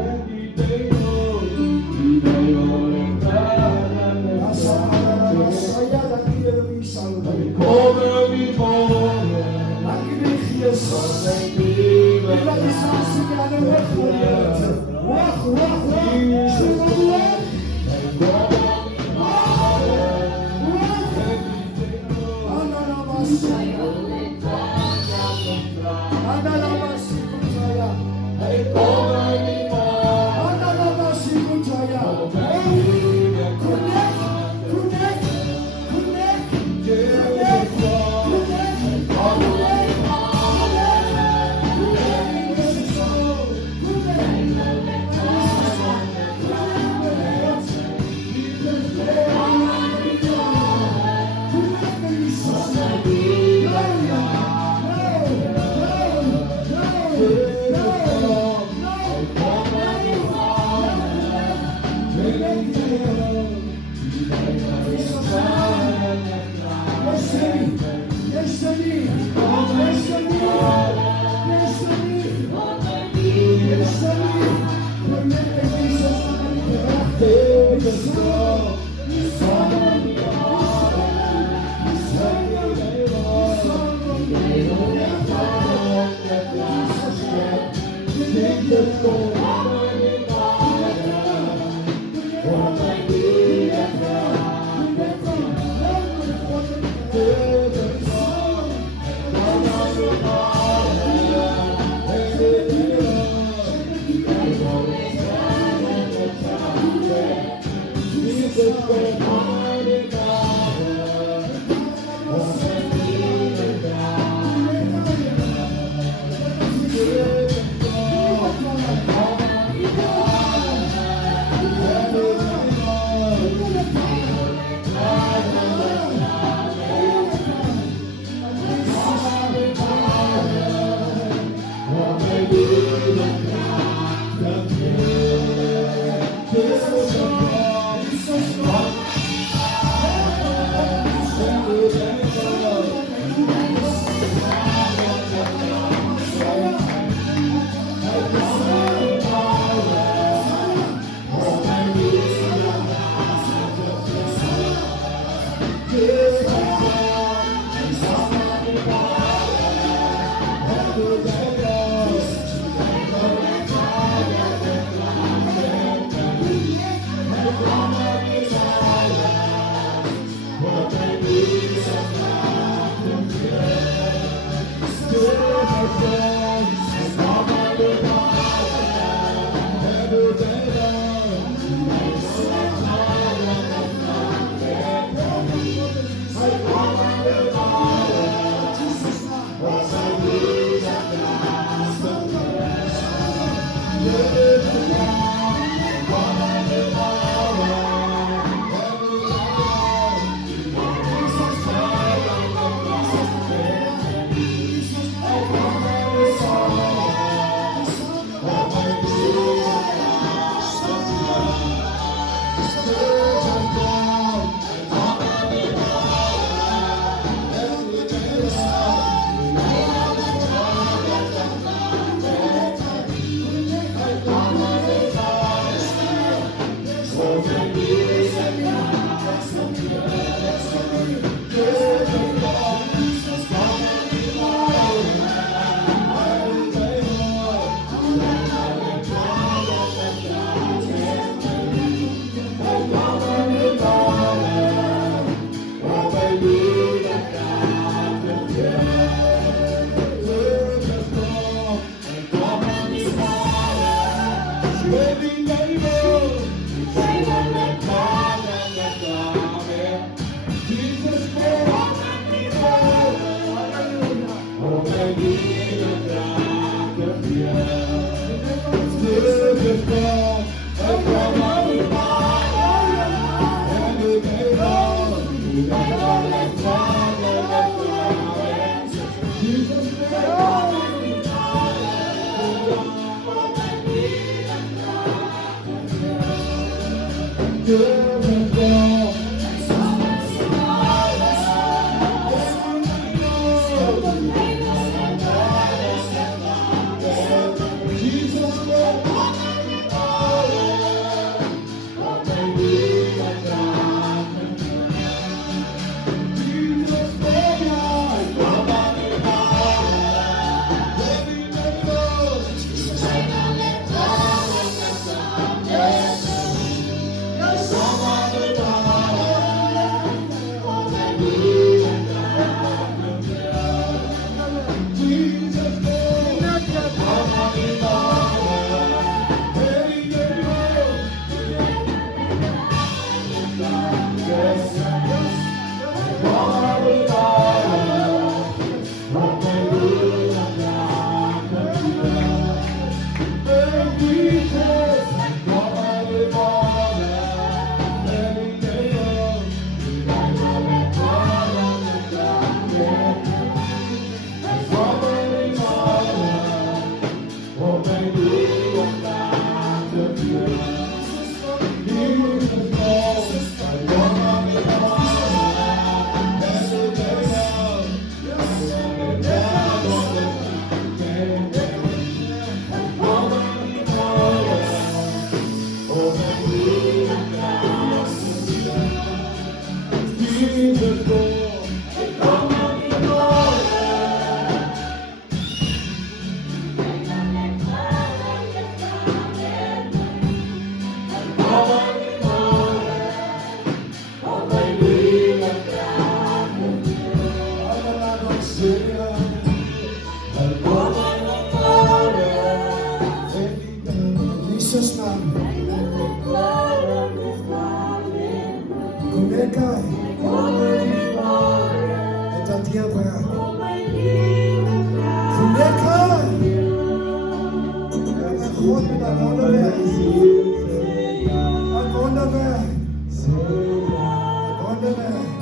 Jesus naam. Kumekay. Et à tierra. Kumekay. En God met een onderweg. Een onderweg. Een onderweg.